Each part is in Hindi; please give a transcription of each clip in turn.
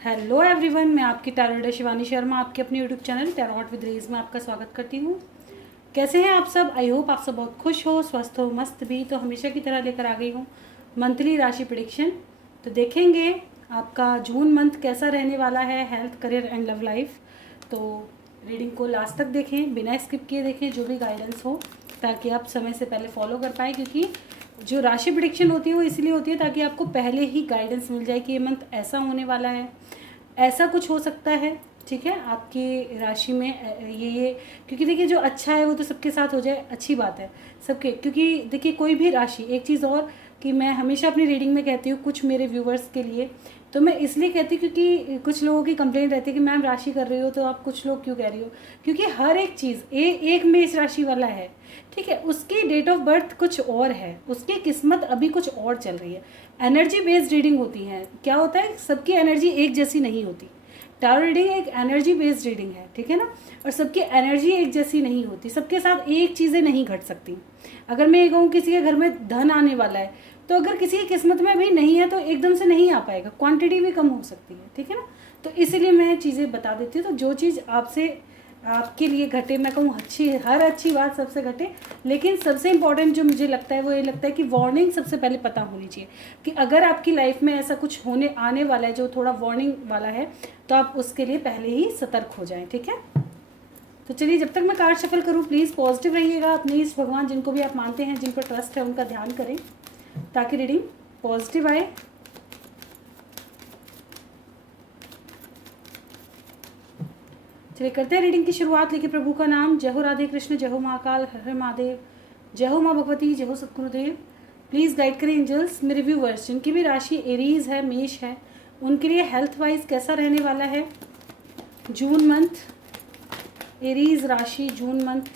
हेलो एवरीवन, मैं आपकी टैरो रीडर शिवानी शर्मा आपके अपने यूट्यूब चैनल टैरोट विद रेज में आपका स्वागत करती हूँ। कैसे हैं आप सब? आई होप आप सब बहुत खुश हो, स्वस्थ हो, मस्त भी। तो हमेशा की तरह लेकर आ गई हूँ मंथली राशि प्रेडिक्शन। तो देखेंगे आपका जून मंथ कैसा रहने वाला है, health, career and love life. तो रीडिंग को लास्ट तक देखें, बिना स्किप किए देखें, जो भी गाइडेंस हो, ताकि आप समय से पहले फॉलो कर पाएँ। क्योंकि जो राशि प्रेडिक्शन होती है वो इसलिए होती है ताकि आपको पहले ही गाइडेंस मिल जाए कि ये मंथ ऐसा होने वाला है, ऐसा कुछ हो सकता है। ठीक है, आपकी राशि में ये क्योंकि देखिए जो अच्छा है वो तो सबके साथ हो जाए, अच्छी बात है सबके। क्योंकि देखिए कोई भी राशि, एक चीज़ और कि मैं हमेशा अपनी रीडिंग में कहती हूँ कुछ मेरे व्यूवर्स के लिए, तो मैं इसलिए कहती हूँ क्योंकि कुछ लोगों की कंप्लेंट रहती है कि मैम राशि कर रही हो तो आप कुछ लोग क्यों कह रही हो। क्योंकि हर एक चीज़ एक मेष राशि वाला है, ठीक है, उसकी डेट ऑफ बर्थ कुछ और है, उसकी किस्मत अभी कुछ और चल रही है। एनर्जी बेस्ड रीडिंग होती है। क्या होता है, सबकी एनर्जी एक जैसी नहीं होती। टारो रीडिंग एक एनर्जी बेस्ड रीडिंग है, ठीक है ना। और सबकी एनर्जी एक जैसी नहीं होती, सबके साथ एक चीज़ें नहीं घट सकती। अगर मैं ये कहूँ किसी के घर में धन आने वाला है, तो अगर किसी की किस्मत में भी नहीं है तो एकदम से नहीं आ पाएगा, क्वांटिटी भी कम हो सकती है, ठीक है ना। तो इसीलिए मैं चीज़ें बता देती हूँ। तो जो चीज़ आपसे आपके लिए घटे, मैं कहूँ हर अच्छी बात सबसे घटे, लेकिन सबसे इम्पॉर्टेंट जो मुझे लगता है वो ये लगता है कि वार्निंग सबसे पहले पता होनी चाहिए कि अगर आपकी लाइफ में ऐसा कुछ होने आने वाला है जो थोड़ा वार्निंग वाला है, तो आप उसके लिए पहले ही सतर्क हो जाएं, ठीक है। तो चलिए, जब तक मैं कार्ड शफल करूँ प्लीज़ पॉजिटिव रहिएगा। अपने इस भगवान जिनको भी आप मानते हैं, जिन पर ट्रस्ट है, उनका ध्यान करें ताकि रीडिंग पॉजिटिव आए। चलिए करते हैं रीडिंग की शुरुआत। लेके प्रभु का नाम। जय हो राधे कृष्ण, जय हो महाकाल, हर हर महादेव, जय हो माँ भगवती, जय हो सतगुरुदेव। प्लीज़ गाइड करें एंजल्स मेरे व्यूवर्स जिनकी भी राशि एरीज है, मेष है, उनके लिए हेल्थ वाइज कैसा रहने वाला है जून मंथ। एरीज राशि जून मंथ।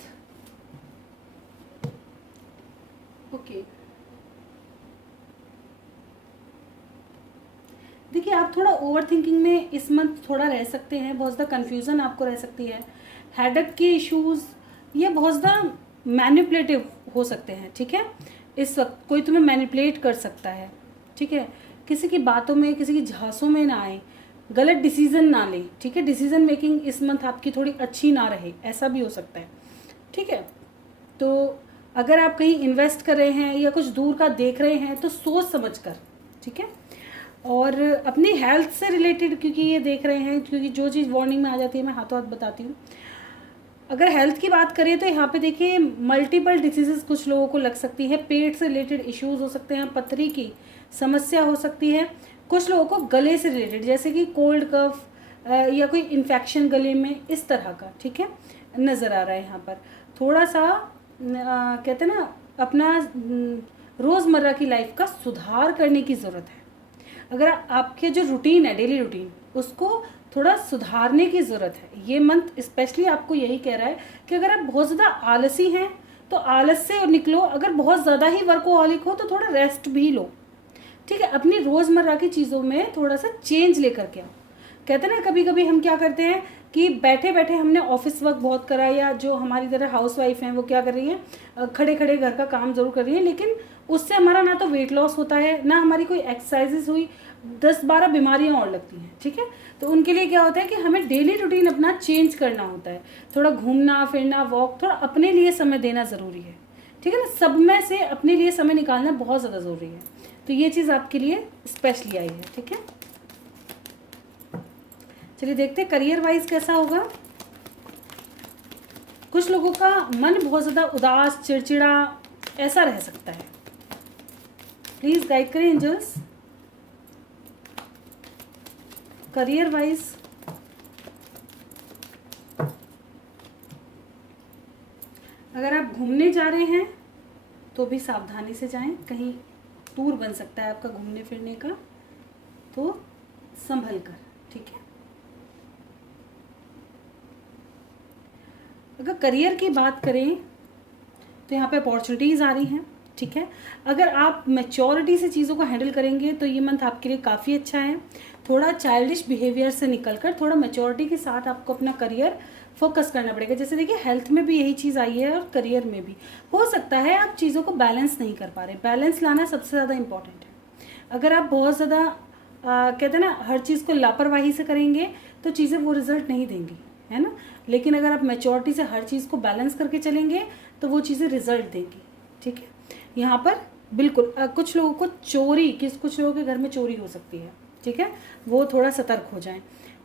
ओके, देखिए आप थोड़ा ओवर थिंकिंग में इस मंथ थोड़ा रह सकते हैं, बहुत ज़्यादा कन्फ्यूज़न आपको रह सकती है, हेडेक के इश्यूज़, ये बहुत ज़्यादा मैनिपुलेटिव हो सकते हैं, ठीक है। इस वक्त कोई तुम्हें मैनिपुलेट कर सकता है, ठीक है। किसी की बातों में, किसी की झांसों में ना आए, गलत डिसीजन ना ले, ठीक है। डिसीजन मेकिंग इस मंथ आपकी थोड़ी अच्छी ना रहे, ऐसा भी हो सकता है, ठीक है। तो अगर आप कहीं इन्वेस्ट कर रहे हैं या कुछ दूर का देख रहे हैं तो सोच समझ कर, ठीक है। और अपनी हेल्थ से रिलेटेड क्योंकि ये देख रहे हैं, क्योंकि जो चीज़ वार्निंग में आ जाती है मैं हाथों हाथ बताती हूँ। अगर हेल्थ की बात करें तो यहाँ पे देखिए मल्टीपल डिसीजेस कुछ लोगों को लग सकती है, पेट से रिलेटेड इश्यूज हो सकते हैं, पथरी की समस्या हो सकती है, कुछ लोगों को गले से रिलेटेड जैसे कि कोल्ड कफ या कोई इन्फेक्शन गले में, इस तरह का, ठीक है, नज़र आ रहा है यहाँ पर। थोड़ा सा कहते हैं ना, अपना रोज़मर्रा की लाइफ का सुधार करने की ज़रूरत है। अगर आपके जो रूटीन है, डेली रूटीन, उसको थोड़ा सुधारने की ज़रूरत है। ये मंथ स्पेशली आपको यही कह रहा है कि अगर आप बहुत ज़्यादा आलसी हैं तो आलस से निकलो, अगर बहुत ज़्यादा ही वर्कोहॉलिक हो तो थोड़ा रेस्ट भी लो, ठीक है। अपनी रोज़मर्रा की चीज़ों में थोड़ा सा चेंज लेकर के आओ। कहते हैं ना, कभी कभी हम क्या करते हैं कि बैठे बैठे हमने ऑफिस वर्क बहुत करा, या जो हमारी तरह हाउस वाइफ हैं वो क्या कर रही हैं, खड़े खड़े घर का काम ज़रूर कर रही हैं, लेकिन उससे हमारा ना तो वेट लॉस होता है, ना हमारी कोई एक्सरसाइजेस हुई, 10-12 बीमारियां और लगती हैं, ठीक है। तो उनके लिए क्या होता है कि हमें डेली रूटीन अपना चेंज करना होता है। थोड़ा घूमना फिरना, वॉक, थोड़ा अपने लिए समय देना ज़रूरी है, ठीक है ना। सब में से अपने लिए समय निकालना बहुत ज़्यादा ज़रूरी है। तो ये चीज़ आपके लिए स्पेशली आई है, ठीक है। चलिए देखते हैं करियर वाइज कैसा होगा। कुछ लोगों का मन बहुत ज़्यादा उदास, चिड़चिड़ा ऐसा रह सकता है। प्लीज़ गाइड करें एंजल्स करियर वाइज। अगर आप घूमने जा रहे हैं तो भी सावधानी से जाएं, कहीं टूर बन सकता है आपका घूमने फिरने का, तो संभल कर, ठीक है। अगर करियर की बात करें तो यहाँ पे अपॉर्चुनिटीज़ आ रही हैं, ठीक है। अगर आप मैच्योरिटी से चीज़ों को हैंडल करेंगे तो ये मंथ आपके लिए काफ़ी अच्छा है। थोड़ा चाइल्डिश बिहेवियर से निकलकर थोड़ा मैच्योरिटी के साथ आपको अपना करियर फोकस करना पड़ेगा। जैसे देखिए हेल्थ में भी यही चीज़ आई है और करियर में भी हो सकता है आप चीज़ों को बैलेंस नहीं कर पा रहे। बैलेंस लाना सबसे ज़्यादा इम्पॉर्टेंट है। अगर आप बहुत ज़्यादा कहते हैं ना, हर चीज़ को लापरवाही से करेंगे तो चीज़ें वो रिजल्ट नहीं देंगी, है ना। लेकिन अगर आप मैच्योरिटी से हर चीज़ को बैलेंस करके चलेंगे तो वो चीज़ें रिजल्ट देंगी, ठीक है। यहाँ पर बिल्कुल कुछ लोगों को कुछ लोगों के घर में चोरी हो सकती है, ठीक है, वो थोड़ा सतर्क हो जाएं।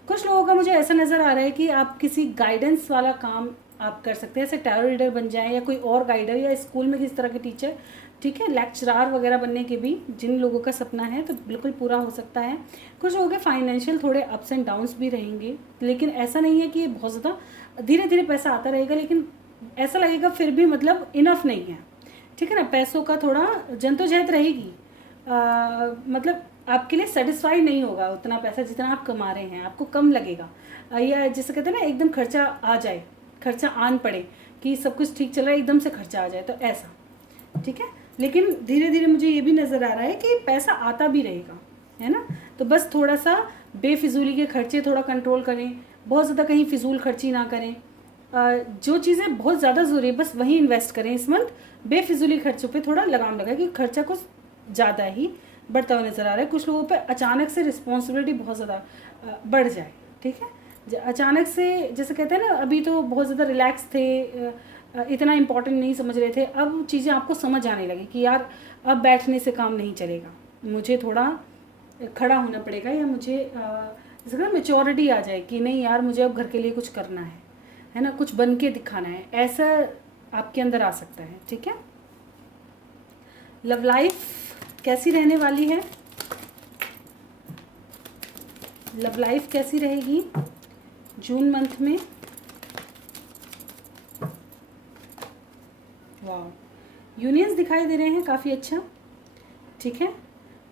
कुछ लोगों का मुझे ऐसा नज़र आ रहा है कि आप किसी गाइडेंस वाला काम आप कर सकते हैं, जैसे टैरो रीडर बन जाएं या कोई और गाइडर, या स्कूल में किस तरह के टीचर, ठीक है, लेक्चरार वगैरह बनने के भी जिन लोगों का सपना है तो बिल्कुल पूरा हो सकता है। कुछ लोगों के फाइनेंशियल थोड़े अप्स एंड डाउन्स भी रहेंगे, लेकिन ऐसा नहीं है कि ये बहुत ज़्यादा धीरे धीरे पैसा आता रहेगा, लेकिन ऐसा लगेगा फिर भी मतलब इनफ नहीं है, ठीक है ना। पैसों का थोड़ा जद्दोजहद रहेगी, मतलब आपके लिए सेटिस्फाइड नहीं होगा उतना पैसा जितना आप कमा रहे हैं, आपको कम लगेगा, या जैसे कहते हैं ना एकदम खर्चा आ जाए, खर्चा आन पड़े कि सब कुछ ठीक चल रहा है एकदम से खर्चा आ जाए, तो ऐसा, ठीक है। लेकिन धीरे धीरे मुझे ये भी नज़र आ रहा है कि पैसा आता भी रहेगा, है ना। तो बस थोड़ा सा बेफिजूली के खर्चे थोड़ा कंट्रोल करें, बहुत ज़्यादा कहीं फिजूल खर्ची ना करें, जो चीज़ें बहुत ज़्यादा ज़रूरी है बस वहीं इन्वेस्ट करें इस मंथ, बेफिजूली खर्चों पे थोड़ा लगाम लगाए कि खर्चा कुछ ज़्यादा ही बढ़ता हुआ नज़र आ रहा है। कुछ लोगों पे अचानक से रिस्पॉन्सिबिलिटी बहुत ज़्यादा बढ़ जाए, ठीक है, अचानक से, जैसे कहते हैं ना अभी तो बहुत ज़्यादा रिलैक्स थे, इतना इम्पोर्टेंट नहीं समझ रहे थे, अब चीज़ें आपको समझ आने लगी कि यार अब बैठने से काम नहीं चलेगा, मुझे थोड़ा खड़ा होना पड़ेगा, या मुझे जैसे ना मैच्योरिटी आ जाए कि नहीं यार मुझे अब घर के लिए कुछ करना है ना, कुछ बन के दिखाना है, ऐसा आपके अंदर आ सकता है, ठीक है। लव लाइफ कैसी रहने वाली है, लव लाइफ कैसी रहेगी जून मंथ में। वाह, यूनियंस दिखाई दे रहे हैं, काफ़ी अच्छा, ठीक है।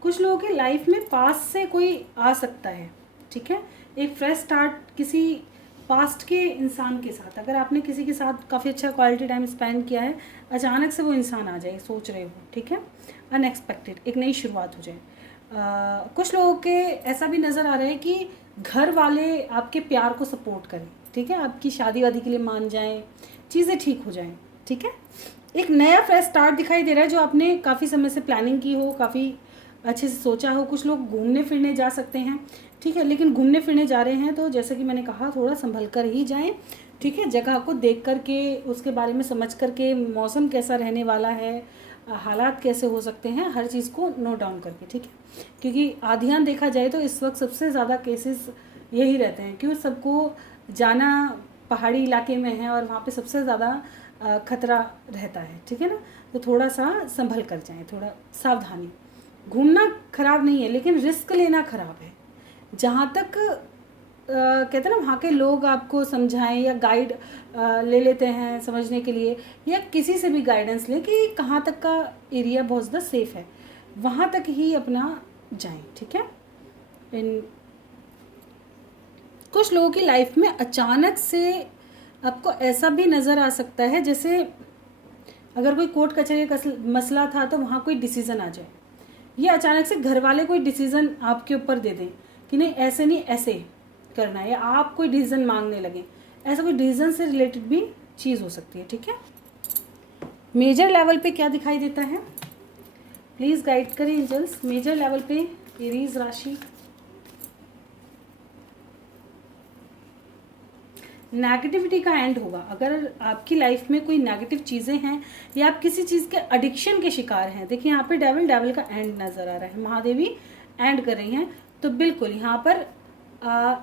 कुछ लोगों की लाइफ में पास्ट से कोई आ सकता है, ठीक है, एक फ्रेश स्टार्ट किसी पास्ट के इंसान के साथ, अगर आपने किसी के साथ काफ़ी अच्छा क्वालिटी टाइम स्पेंड किया है, अचानक से वो इंसान आ जाए, सोच रहे हो, ठीक है, अनएक्सपेक्टेड एक नई शुरुआत हो जाए। कुछ लोगों के ऐसा भी नज़र आ रहा है कि घर वाले आपके प्यार को सपोर्ट करें, ठीक है, आपकी शादी वादी के लिए मान जाएं, चीज़ें ठीक हो जाएं, ठीक है। एक नया फ्रेश स्टार्ट दिखाई दे रहा है जो आपने काफ़ी समय से प्लानिंग की हो, काफ़ी अच्छे से सोचा हो। कुछ लोग घूमने फिरने जा सकते हैं, ठीक है, लेकिन घूमने फिरने जा रहे हैं तो जैसे कि मैंने कहा थोड़ा संभल कर ही जाएं, ठीक है, जगह को देख कर के, उसके बारे में समझ कर के, मौसम कैसा रहने वाला है, हालात कैसे हो सकते हैं, हर चीज़ को नोट डाउन करके, ठीक है, क्योंकि आधियान देखा जाए तो इस वक्त सबसे ज़्यादा केसेस यही रहते हैं, क्योंकि सबको जाना पहाड़ी इलाके में है और वहाँ पे सबसे ज़्यादा खतरा रहता है, ठीक है ना। तो थोड़ा सा संभल कर जाएं, थोड़ा सावधानी। घूमना खराब नहीं है, लेकिन रिस्क लेना खराब है। जहाँ तक कहते हैं ना वहाँ के लोग आपको समझाएं या गाइड ले लेते हैं समझने के लिए, या किसी से भी गाइडेंस लें कि कहाँ तक का एरिया बहुत ज़्यादा सेफ़ है, वहाँ तक ही अपना जाएं, ठीक है। इन कुछ लोगों की लाइफ में अचानक से आपको ऐसा भी नज़र आ सकता है जैसे अगर कोई कोर्ट कचहरी का मसला था तो वहाँ कोई डिसीज़न आ जाए, या अचानक से घर वाले कोई डिसीज़न आपके ऊपर दे दें कि नहीं ऐसे नहीं ऐसे करना है, या आप कोई डिसीज़न मांगने लगे, ऐसा कोई डिसीज़न से रिलेटेड भी चीज़ हो सकती है, ठीक है। मेजर लेवल पे क्या दिखाई देता है, प्लीज़ गाइड करें एंजल्स। मेजर लेवल पे एरीज राशि, नेगेटिविटी का एंड होगा। अगर आपकी लाइफ में कोई नेगेटिव चीज़ें हैं या आप किसी चीज़ के एडिक्शन के शिकार हैं, देखिए यहाँ पे डेविल का एंड नज़र आ रहा है, महादेवी एंड कर रही हैं, तो बिल्कुल यहाँ पर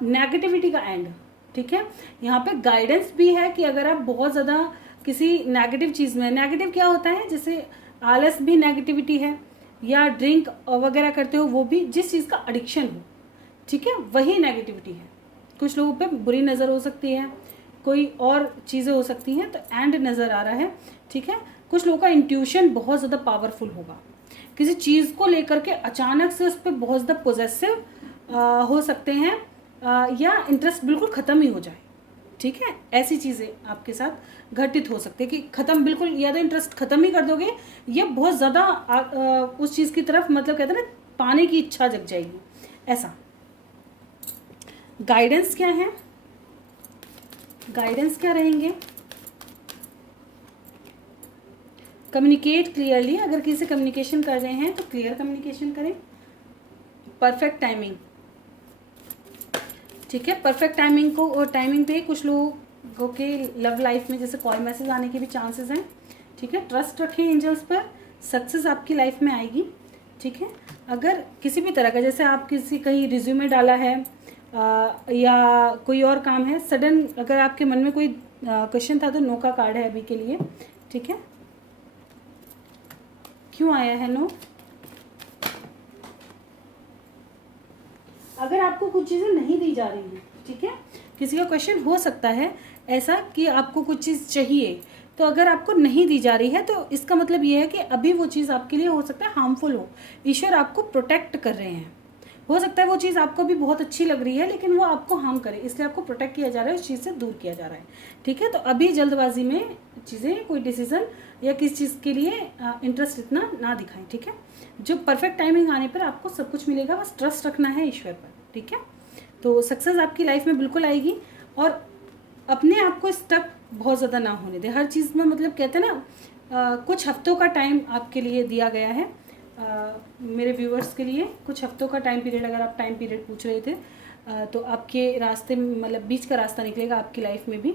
नेगेटिविटी का एंड, ठीक है। यहाँ पे गाइडेंस भी है कि अगर आप बहुत ज़्यादा किसी नेगेटिव चीज़ में, नेगेटिव क्या होता है, जैसे आलस भी नेगेटिविटी है, या ड्रिंक वगैरह करते हो वो भी, जिस चीज़ का एडिक्शन हो, ठीक है, वही नेगेटिविटी है। कुछ लोगों पे बुरी नज़र हो सकती है, कोई और चीज़ें हो सकती हैं, तो एंड नज़र आ रहा है, ठीक है। कुछ लोगों का इंट्यूशन बहुत ज़्यादा पावरफुल होगा, किसी चीज़ को लेकर के अचानक से उस पर बहुत ज़्यादा पॉजेसिव हो सकते हैं, या इंटरेस्ट बिल्कुल ख़त्म ही हो जाए, ठीक है। ऐसी चीज़ें आपके साथ घटित हो सकती है कि ख़त्म बिल्कुल, या तो इंटरेस्ट ख़त्म ही कर दोगे या बहुत ज़्यादा उस चीज़ की तरफ, मतलब कहते हैं ना पाने की इच्छा जग जाएगी, ऐसा। गाइडेंस क्या है, गाइडेंस क्या रहेंगे, कम्युनिकेट क्लियरली। अगर किसी से कम्युनिकेशन कर रहे हैं तो क्लियर कम्युनिकेशन करें, परफेक्ट टाइमिंग, ठीक है। परफेक्ट टाइमिंग को और टाइमिंग पे कुछ लोगों के लव लाइफ में जैसे कॉल मैसेज आने के भी चांसेस हैं, ठीक है। ट्रस्ट रखें एंजल्स पर, सक्सेस आपकी लाइफ में आएगी, ठीक है। अगर किसी भी तरह का जैसे आप किसी कहीं रिज्यूमे डाला है या कोई और काम है, सडन अगर आपके मन में कोई क्वेश्चन था तो नो का कार्ड है अभी के लिए, ठीक है। क्यों आया है नो? अगर आपको कुछ चीज़ें नहीं दी जा रही हैं, ठीक है, किसी का क्वेश्चन हो सकता है ऐसा कि आपको कुछ चीज़ चाहिए, तो अगर आपको नहीं दी जा रही है तो इसका मतलब ये है कि अभी वो चीज़ आपके लिए हो सकता है हार्मफुल हो। ईश्वर आपको प्रोटेक्ट कर रहे हैं। हो सकता है वो चीज़ आपको भी बहुत अच्छी लग रही है लेकिन वो आपको हार्म करे, इसलिए आपको प्रोटेक्ट किया जा रहा है, उस चीज़ से दूर किया जा रहा है, ठीक है। तो अभी जल्दबाजी में चीज़ें, कोई डिसीजन या किस चीज़ के लिए इंटरेस्ट इतना ना दिखाएं, ठीक है। जो परफेक्ट टाइमिंग आने पर आपको सब कुछ मिलेगा, बस ट्रस्ट रखना है ईश्वर पर, ठीक है। तो सक्सेस आपकी लाइफ में बिल्कुल आएगी। और अपने आप को स्टक बहुत ज़्यादा ना होने दे हर चीज़ में, मतलब कहते हैं ना कुछ हफ्तों का टाइम आपके लिए दिया गया है। मेरे व्यूअर्स के लिए कुछ हफ्तों का टाइम पीरियड, अगर आप टाइम पीरियड पूछ रहे थे तो आपके रास्ते में, मतलब बीच का रास्ता निकलेगा आपकी लाइफ में भी।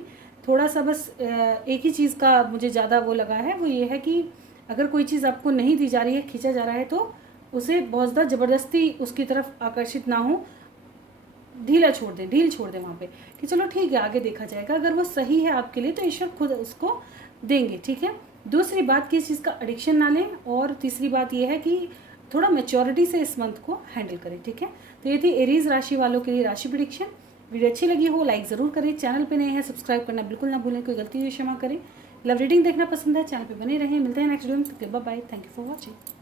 थोड़ा सा बस एक ही चीज़ का मुझे ज़्यादा वो लगा है, वो ये है कि अगर कोई चीज़ आपको नहीं दी जा रही है, खींचा जा रहा है, तो उसे बहुत ज़्यादा ज़बरदस्ती उसकी तरफ आकर्षित ना हो, ढील छोड़ दें वहाँ पे कि चलो ठीक है आगे देखा जाएगा। अगर वो सही है आपके लिए तो ईश्वर खुद उसको देंगे, ठीक है। दूसरी बात, किसी चीज़ का एडिक्शन ना लें। और तीसरी बात ये है कि थोड़ा मैच्योरिटी से इस मंथ को हैंडल करें, ठीक है। तो ये थी एरीज राशि वालों के लिए राशि प्रेडिक्शन। वीडियो अच्छी लगी हो लाइक ज़रूर करें, चैनल पे नए हैं सब्सक्राइब करना बिल्कुल ना भूलें, कोई गलती हुई क्षमा करें। लव रीडिंग देखना पसंद है चैनल पे बने रहें। मिलते हैं नेक्स्ट वीडियो में, bye bye, thank you for watching.